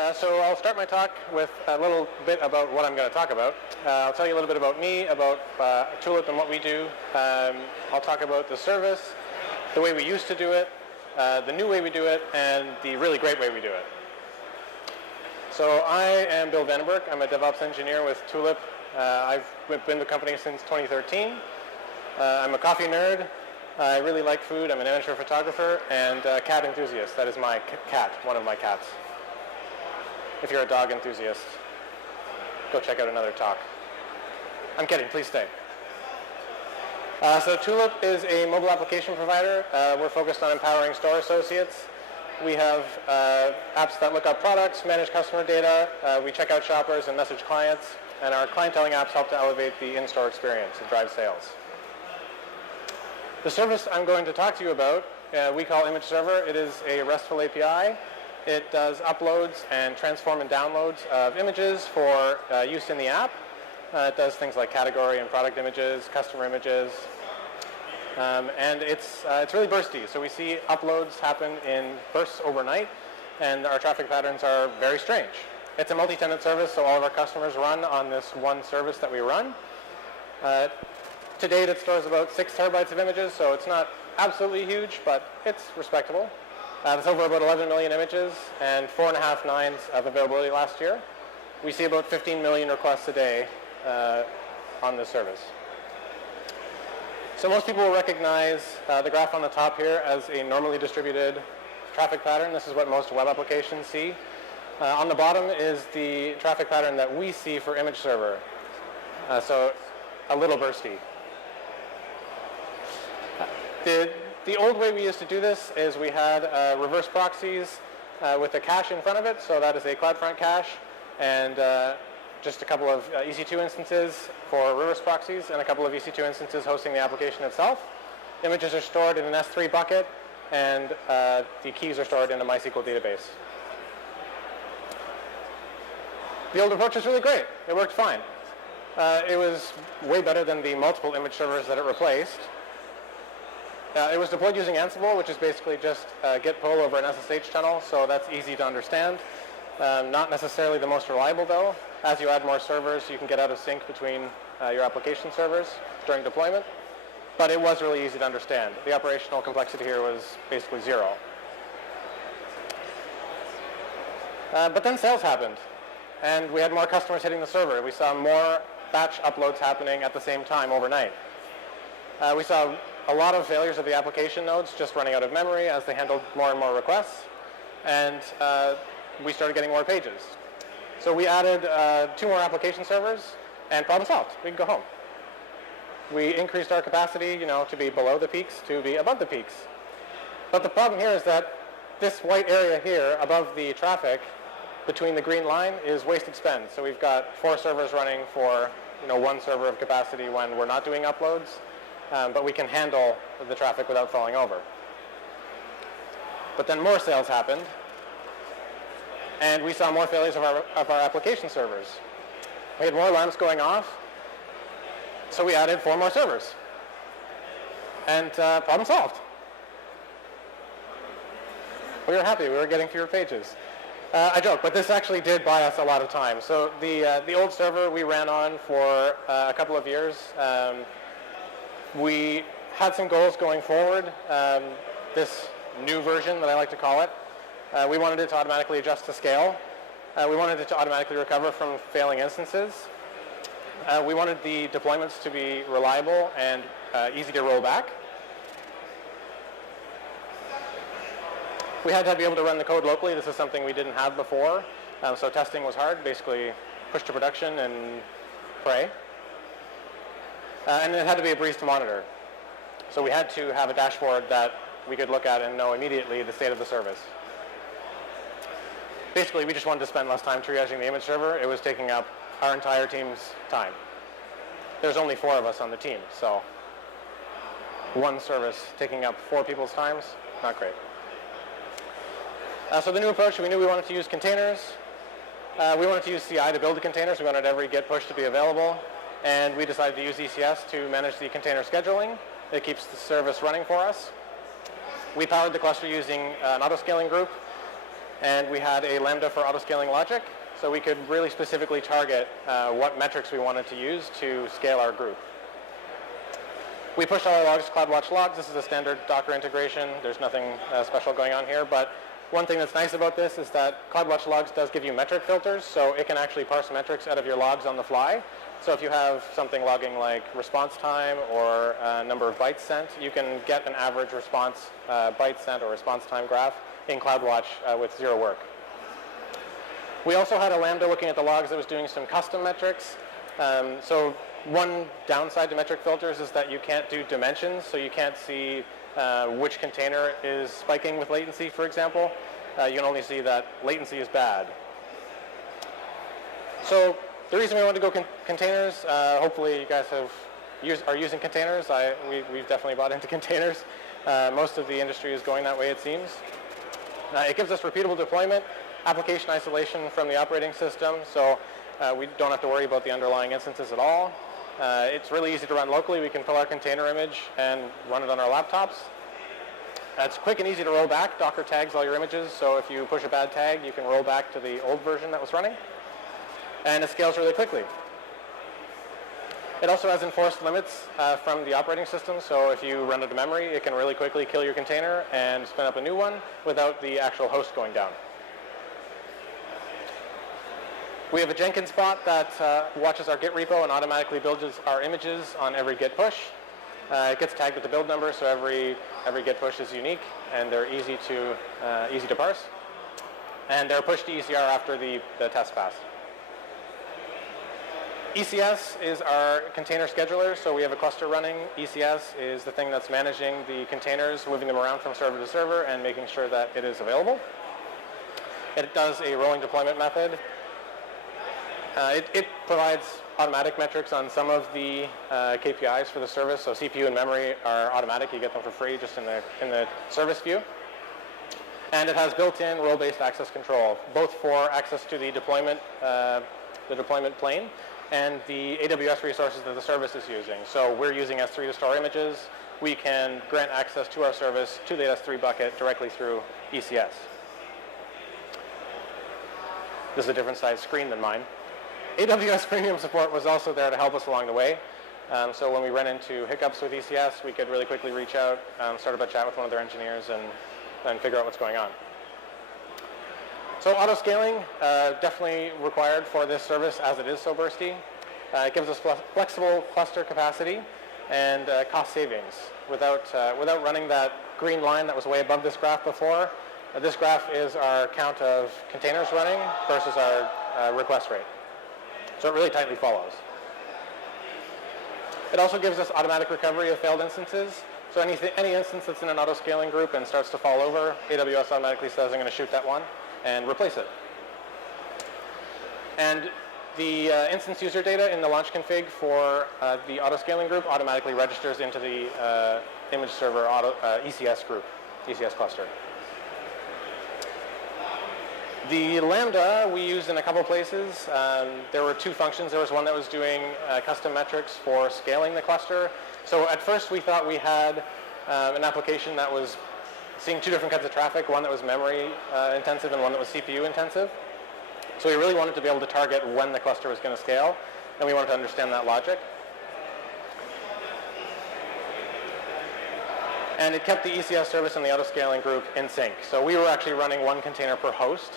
So I'll start my talk with a little bit about what I'm going to talk about. I'll tell you a little bit about me, about Tulip and what we do. I'll talk about the service, the way we used to do it, the new way we do it, and the really great way we do it. So I am Bill Vandenberk. I'm a DevOps engineer with Tulip. I've been with the company since 2013. I'm a coffee nerd. I really like food. I'm an amateur photographer and a cat enthusiast. That is my cat, one of my cats. If you're a dog enthusiast, go check out another talk. I'm kidding, please stay. So Tulip is a mobile application provider. We're focused on empowering store associates. We have apps that look up products, manage customer data. We check out shoppers and message clients. And our clienteling apps help to elevate the in-store experience and drive sales. The service I'm going to talk to you about, we call Image Server. It is a RESTful API. It does uploads and transform and downloads of images for use in the app. It does things like category and product images, customer images. And it's really bursty. So we see uploads happen in bursts overnight, and our traffic patterns are very strange. It's a multi-tenant service, so all of our customers run on this one service that we run. To date, it stores about 6 terabytes of images, so it's not absolutely huge, but it's respectable. It's over about 11 million images and 4.5 nines of availability last year. We see about 15 million requests a day on this service. So most people will recognize the graph on the top here as a normally distributed traffic pattern. This is what most web applications see. On the bottom is the traffic pattern that we see for Image Server. So a little bursty. The old way we used to do this is we had reverse proxies with a cache in front of it. So that is a CloudFront cache and just a couple of EC2 instances for reverse proxies and a couple of EC2 instances hosting the application itself. Images are stored in an S3 bucket and the keys are stored in a MySQL database. The old approach is really great. It worked fine. It was way better than the multiple image servers that it replaced. It was deployed using Ansible, which is basically just git pull over an SSH tunnel, so that's easy to understand. Not necessarily the most reliable, though. As you add more servers, you can get out of sync between your application servers during deployment. But it was really easy to understand. The operational complexity here was basically zero. But then sales happened, and we had more customers hitting the server. We saw more batch uploads happening at the same time overnight. We saw a lot of failures of the application nodes just running out of memory as they handled more and more requests. And we started getting more pages. So we added 2 more application servers, and problem solved. We can go home. We increased our capacity, to be below the peaks to be above the peaks. But the problem here is that this white area here above the traffic between the green line is wasted spend. So we've got 4 servers running for 1 server of capacity when we're not doing uploads. But we can handle the traffic without falling over. But then more sales happened, and we saw more failures of our application servers. We had more alarms going off, so we added 4 more servers. And problem solved. We were happy. We were getting fewer pages. I joke, but this actually did buy us a lot of time. So the old server we ran on for a couple of years. We had some goals going forward. This new version that I like to call it, we wanted it to automatically adjust to scale. We wanted it to automatically recover from failing instances. We wanted the deployments to be reliable and easy to roll back. We had to be able to run the code locally. This is something we didn't have before. So testing was hard, basically push to production and pray. And it had to be a breeze to monitor. So we had to have a dashboard that we could look at and know immediately the state of the service. Basically, we just wanted to spend less time triaging the image server. It was taking up our entire team's time. There's only 4 of us on the team, so 1 service taking up 4 people's times, not great. So the new approach, we knew we wanted to use containers. We wanted to use CI to build the containers. We wanted every git push to be available. And we decided to use ECS to manage the container scheduling. It keeps the service running for us. We powered the cluster using an autoscaling group. And we had a Lambda for Autoscaling Logic, so we could really specifically target what metrics we wanted to use to scale our group. We pushed all our logs to CloudWatch Logs. This is a standard Docker integration. There's nothing special going on here, but one thing that's nice about this is that CloudWatch Logs does give you metric filters, so it can actually parse metrics out of your logs on the fly. So if you have something logging like response time or number of bytes sent, you can get an average response byte sent or response time graph in CloudWatch with zero work. We also had a Lambda looking at the logs that was doing some custom metrics. So one downside to metric filters is that you can't do dimensions, so you can't see which container is spiking with latency, for example. You can only see that latency is bad. So the reason we wanted to go containers, hopefully you guys are using containers. We've definitely bought into containers. Most of the industry is going that way, it seems. It gives us repeatable deployment, application isolation from the operating system, so we don't have to worry about the underlying instances at all. It's really easy to run locally. We can pull our container image and run it on our laptops. It's quick and easy to roll back. Docker tags all your images, so if you push a bad tag, you can roll back to the old version that was running. And it scales really quickly. It also has enforced limits from the operating system, so if you run out of memory, it can really quickly kill your container and spin up a new one without the actual host going down. We have a Jenkins bot that watches our Git repo and automatically builds our images on every Git push. It gets tagged with the build number, so every Git push is unique, and they're easy to parse. And they're pushed to ECR after the test pass. ECS is our container scheduler, so we have a cluster running. ECS is the thing that's managing the containers, moving them around from server to server, and making sure that it is available. It does a rolling deployment method. It provides automatic metrics on some of the KPIs for the service, so CPU and memory are automatic. You get them for free just in the service view. And it has built-in role-based access control, both for access to the deployment plane and the AWS resources that the service is using. So we're using S3 to store images. We can grant access to our service to the S3 bucket directly through ECS. This is a different size screen than mine. AWS Premium support was also there to help us along the way. So when we ran into hiccups with ECS, we could really quickly reach out, start up a chat with one of their engineers, and figure out what's going on. So auto-scaling, definitely required for this service as it is so bursty. It gives us flexible cluster capacity and cost savings without running that green line that was way above this graph before. This graph is our count of containers running versus our request rate. So it really tightly follows. It also gives us automatic recovery of failed instances. So any instance that's in an auto-scaling group and starts to fall over, AWS automatically says, I'm going to shoot that one and replace it. And the instance user data in the launch config for the auto-scaling group automatically registers into the image server ECS group, ECS cluster. The Lambda we used in a couple places. There were two functions. There was one that was doing custom metrics for scaling the cluster. So at first we thought we had an application that was seeing two different kinds of traffic, one that was memory intensive and one that was CPU intensive. So we really wanted to be able to target when the cluster was going to scale, and we wanted to understand that logic. And it kept the ECS service and the auto-scaling group in sync. So we were actually running one container per host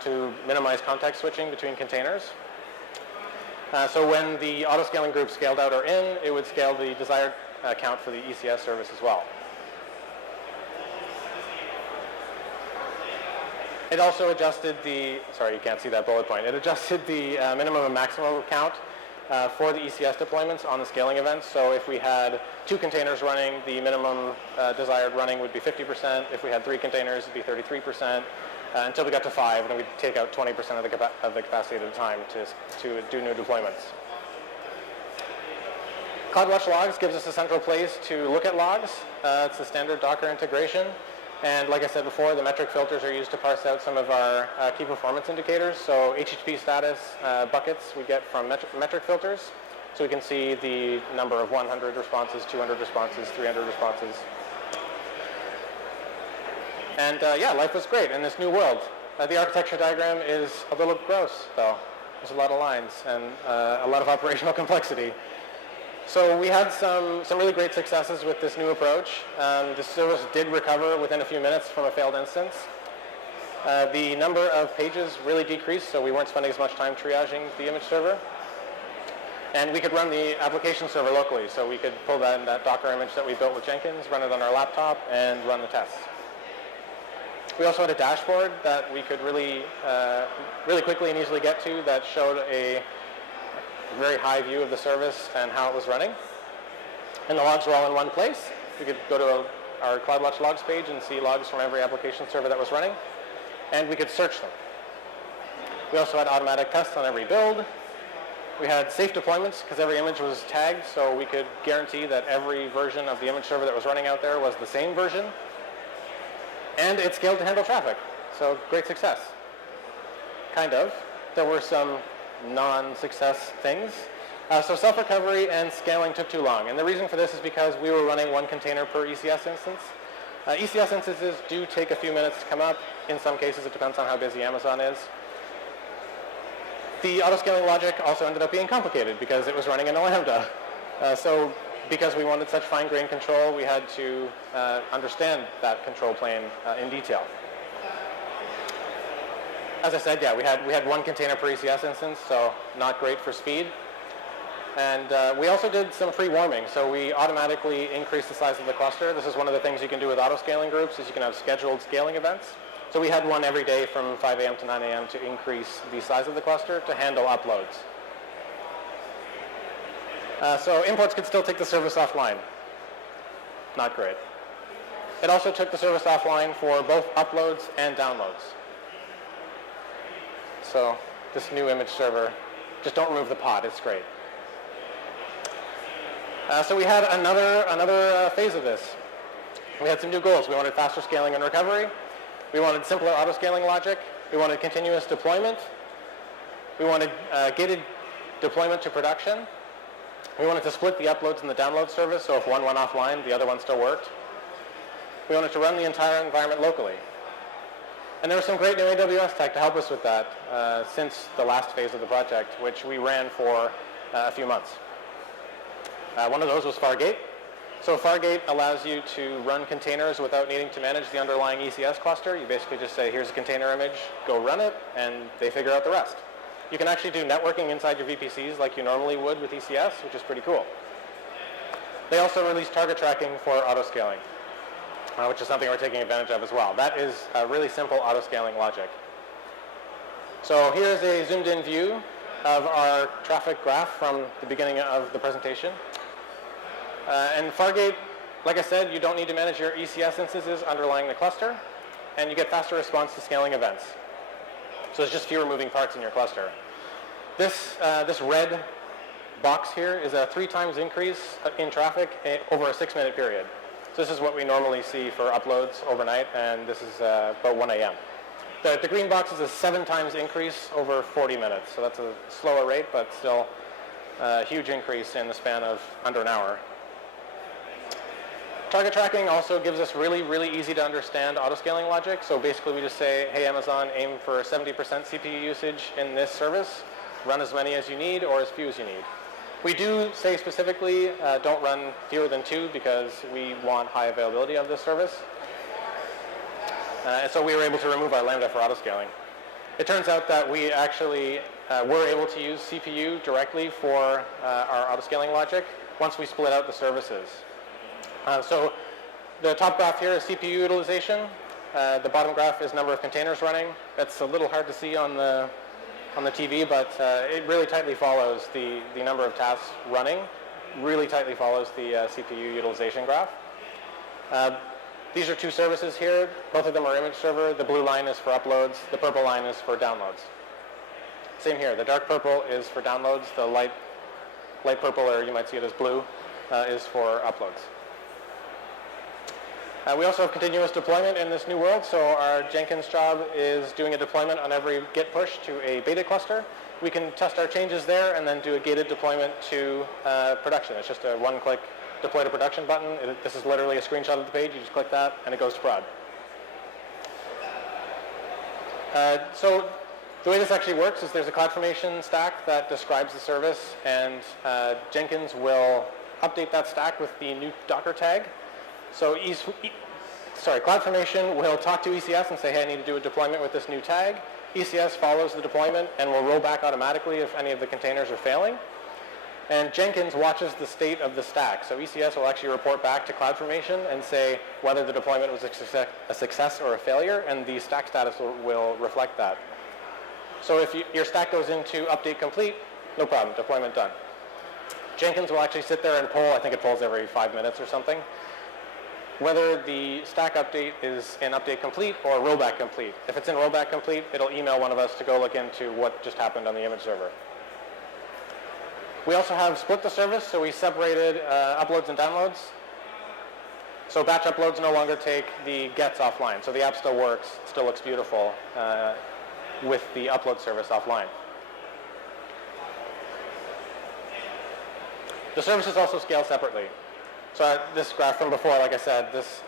to minimize context switching between containers. So when the auto-scaling group scaled out or in, it would scale the desired count for the ECS service as well. It also adjusted the, sorry, you can't see that bullet point. It adjusted the minimum and maximum count for the ECS deployments on the scaling events. So if we had 2 containers running, the minimum desired running would be 50%. If we had 3 containers, it'd be 33%. Until we got to 5, and then we'd take out 20% of the capacity at a time to do new deployments. CloudWatch Logs gives us a central place to look at logs. It's a standard Docker integration. And like I said before, the metric filters are used to parse out some of our key performance indicators. So HTTP status buckets we get from metric filters. So we can see the number of 100 responses, 200 responses, 300 responses. And yeah, life was great in this new world. The architecture diagram is a little gross, though. There's a lot of lines and a lot of operational complexity. So we had some really great successes with this new approach. The service did recover within a few minutes from a failed instance. The number of pages really decreased, so we weren't spending as much time triaging the image server. And we could run the application server locally, so we could pull that Docker image that we built with Jenkins, run it on our laptop, and run the tests. We also had a dashboard that we could really quickly and easily get to that showed a very high view of the service and how it was running. And the logs were all in one place. We could go to our CloudWatch logs page and see logs from every application server that was running, and we could search them. We also had automatic tests on every build. We had safe deployments because every image was tagged, so we could guarantee that every version of the image server that was running out there was the same version. And it scaled to handle traffic, so great success. Kind of. There were some non-success things. So self-recovery and scaling took too long, and the reason for this is because we were running one container per ECS instance. ECS instances do take a few minutes to come up. In some cases, it depends on how busy Amazon is. The autoscaling logic also ended up being complicated because it was running in a Lambda. So because we wanted such fine-grained control, we had to understand that control plane in detail. As I said, yeah, we had one container per ECS instance, so not great for speed. And we also did some pre-warming, so we automatically increased the size of the cluster. This is one of the things you can do with autoscaling groups, is you can have scheduled scaling events. So we had one every day from 5 a.m. to 9 a.m. to increase the size of the cluster to handle uploads. So imports could still take the service offline. Not great. It also took the service offline for both uploads and downloads. So this new image server, just don't remove the pod, it's great. So we had another phase of this. We had some new goals. We wanted faster scaling and recovery. We wanted simpler autoscaling logic. We wanted continuous deployment. We wanted gated deployment to production. We wanted to split the uploads and the download service, so if one went offline, the other one still worked. We wanted to run the entire environment locally. And there was some great new AWS tech to help us with that since the last phase of the project, which we ran for a few months. One of those was Fargate. So Fargate allows you to run containers without needing to manage the underlying ECS cluster. You basically just say, here's a container image, go run it, and they figure out the rest. You can actually do networking inside your VPCs like you normally would with ECS, which is pretty cool. They also released target tracking for autoscaling, which is something we're taking advantage of as well. That is a really simple autoscaling logic. So here's a zoomed in view of our traffic graph from the beginning of the presentation. And Fargate, like I said, you don't need to manage your ECS instances underlying the cluster, and you get faster response to scaling events. So there's just fewer moving parts in your cluster. This red box here is a 3 times increase in traffic over a 6-minute period. So this is what we normally see for uploads overnight, and this is about 1 a.m. The green box is a 7 times increase over 40 minutes. So that's a slower rate, but still a huge increase in the span of under an hour. Target tracking also gives us really, really easy to understand autoscaling logic. So basically we just say, hey Amazon, aim for 70% CPU usage in this service. Run as many as you need or as few as you need. We do say specifically don't run fewer than 2 because we want high availability of this service. And so we were able to remove our Lambda for autoscaling. It turns out that we actually were able to use CPU directly for our autoscaling logic once we split out the services. So the top graph here is CPU utilization. The bottom graph is number of containers running. That's a little hard to see on the TV, but it really tightly follows the number of tasks running, really tightly follows the CPU utilization graph. These are 2 services here. Both of them are image server. The blue line is for uploads. The purple line is for downloads. Same here. The dark purple is for downloads. The light purple, or you might see it as blue, is for uploads. We also have continuous deployment in this new world, so our Jenkins job is doing a deployment on every Git push to a beta cluster. We can test our changes there and then do a gated deployment to production. It's just a one-click deploy to production button. This is literally a screenshot of the page. You just click that and it goes to prod. So the way this actually works is there's a CloudFormation stack that describes the service, and Jenkins will update that stack with the new Docker tag. So CloudFormation will talk to ECS and say, hey, I need to do a deployment with this new tag. ECS follows the deployment and will roll back automatically if any of the containers are failing. And Jenkins watches the state of the stack. So ECS will actually report back to CloudFormation and say whether the deployment was a success or a failure, and the stack status will reflect that. So if your stack goes into update complete, no problem, deployment done. Jenkins will actually sit there and poll, I think it polls every 5 minutes or something, whether the stack update is in update complete or rollback complete. If it's in rollback complete, it'll email one of us to go look into what just happened on the image server. We also have split the service, so we separated uploads and downloads. So batch uploads no longer take the gets offline. So the app still works, still looks beautiful with the upload service offline. The services also scale separately. So this graph from before, like I said, this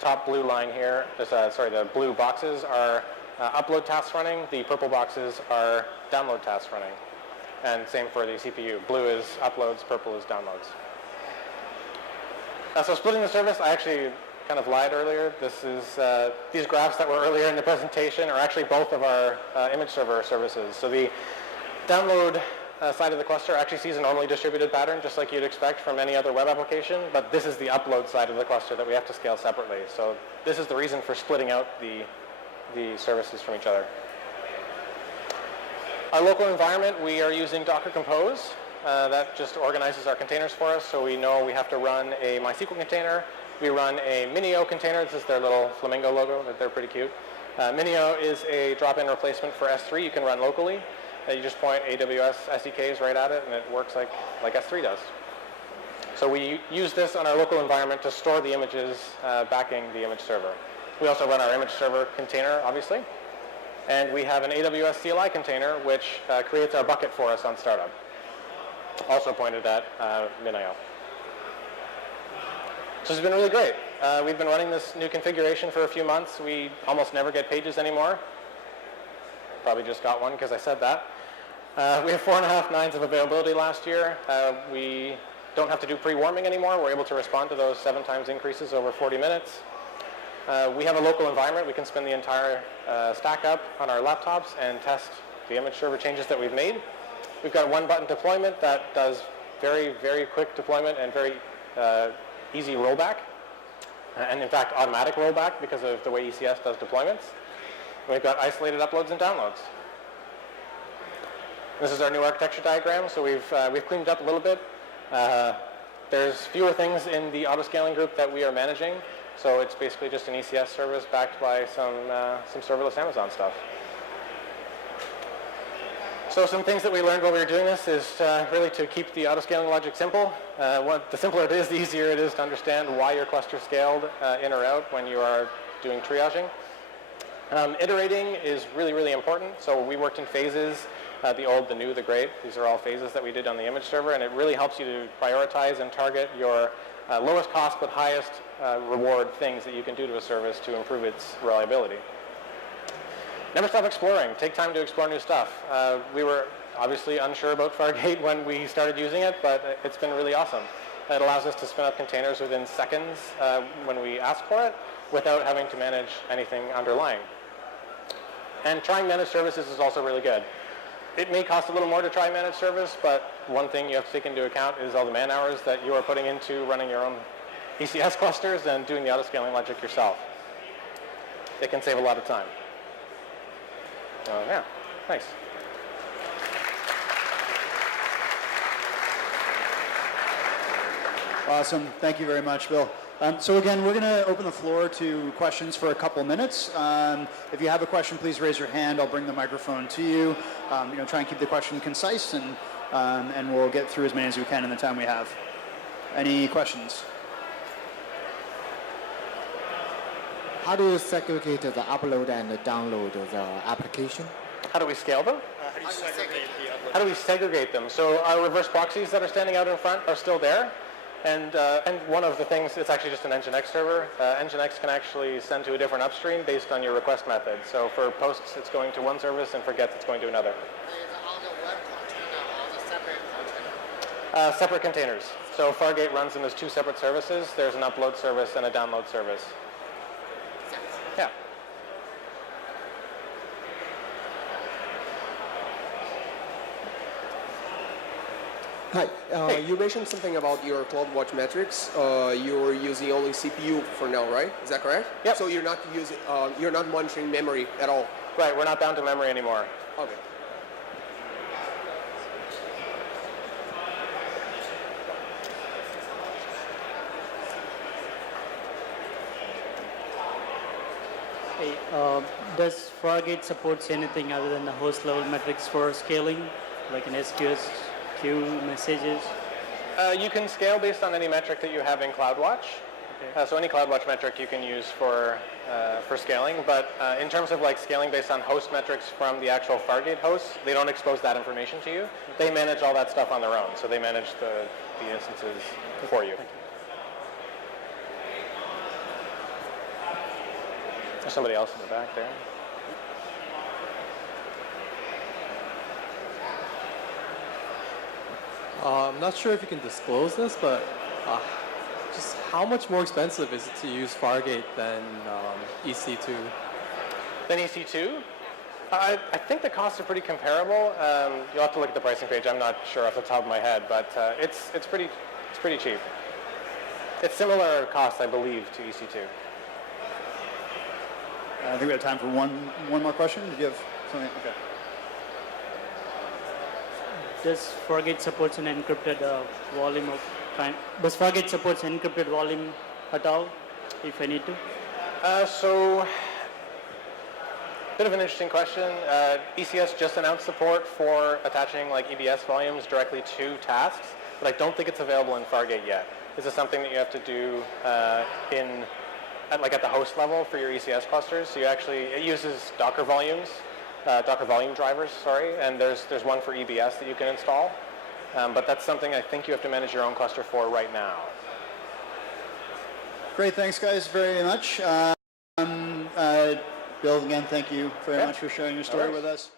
top blue line here, the blue boxes are upload tasks running. The purple boxes are download tasks running. And same for the CPU. Blue is uploads, purple is downloads. So splitting the service, I actually kind of lied earlier. This is these graphs that were earlier in the presentation are actually both of our image server services. So the download side of the cluster actually sees a normally distributed pattern, just like you'd expect from any other web application, but this is the upload side of the cluster that we have to scale separately. So this is the reason for splitting out the services from each other. Our local environment, we are using Docker Compose. That just organizes our containers for us, so we know we have to run a MySQL container. We run a Minio container. This is their little flamingo logo. They're pretty cute. Minio is a drop-in replacement for S3 you can run locally. You just point AWS SDKs right at it, and it works like S3 does. So we use this on our local environment to store the images backing the image server. We also run our image server container, obviously. And we have an AWS CLI container, which creates our bucket for us on startup. Also pointed at Minio. So it's been really great. We've been running this new configuration for a few months. We almost never get pages anymore. Probably just got one because I said that. We have 4.5 nines of availability last year. We don't have to do pre-warming anymore. We're able to respond to those 7 times increases over 40 minutes. We have a local environment. We can spin the entire stack up on our laptops and test the image server changes that we've made. We've got a one-button deployment that does very, very quick deployment and very easy rollback. And in fact, automatic rollback because of the way ECS does deployments. And we've got isolated uploads and downloads. This is our new architecture diagram. So we've cleaned it up a little bit. There's fewer things in the autoscaling group that we are managing. So it's basically just an ECS service backed by some serverless Amazon stuff. So some things that we learned while we were doing this is really to keep the autoscaling logic simple. The simpler it is, the easier it is to understand why your cluster scaled in or out when you are doing triaging. Iterating is really, really important. So we worked in phases, the old, the new, the great. These are all phases that we did on the image server, and it really helps you to prioritize and target your lowest cost but highest reward things that you can do to a service to improve its reliability. Never stop exploring. Take time to explore new stuff. We were obviously unsure about Fargate when we started using it, but it's been really awesome. It allows us to spin up containers within seconds when we ask for it without having to manage anything underlying. And trying managed services is also really good. It may cost a little more to try managed service, but one thing you have to take into account is all the man hours that you are putting into running your own ECS clusters and doing the autoscaling logic yourself. It can save a lot of time. Yeah, thanks. Awesome. Thank you very much, Bill. So again, we're going to open the floor to questions for a couple minutes. If you have a question, please raise your hand. I'll bring the microphone to you. Try and keep the question concise, and we'll get through as many as we can in the time we have. Any questions? How do you segregate the upload and the download of the application? How do we scale them? How do we segregate them? So our reverse proxies that are standing out in front are still there. And one of the things, it's actually just an Nginx server. Nginx can actually send to a different upstream based on your request method. So for posts, it's going to one service, and for gets, it's going to another. On the web container or the separate container? Separate containers. So Fargate runs in those two separate services. There's an upload service and a download service. Yeah. Hi. You mentioned something about your CloudWatch metrics. You're using only CPU for now, right? Is that correct? Yep. So you're not monitoring memory at all. Right. We're not bound to memory anymore. Okay. Hey, does Fargate supports anything other than the host level metrics for scaling, like an SQS queue messages? You can scale based on any metric that you have in CloudWatch. Okay. So any CloudWatch metric you can use for scaling, but in terms of like scaling based on host metrics from the actual Fargate hosts, they don't expose that information to you. They manage all that stuff on their own, so they manage the instances for you. There's somebody else in the back there. I'm not sure if you can disclose this, but just how much more expensive is it to use Fargate than EC2? Then EC2? I think the costs are pretty comparable. You'll have to look at the pricing page. I'm not sure off the top of my head, but it's pretty cheap. It's similar cost, I believe, to EC2. I think we have time for one more question. Did you have something? Okay. Does Fargate supports an encrypted volume of time? Does Fargate supports encrypted volume at all, if I need to? So, bit of an interesting question. ECS just announced support for attaching like EBS volumes directly to tasks, but I don't think it's available in Fargate yet. This is something that you have to do at the host level for your ECS clusters. So it uses Docker volumes, Docker volume drivers, sorry, and there's one for EBS that you can install. But that's something I think you have to manage your own cluster for right now. Great, thanks guys very much. Bill, again, thank you very much for sharing your story with us.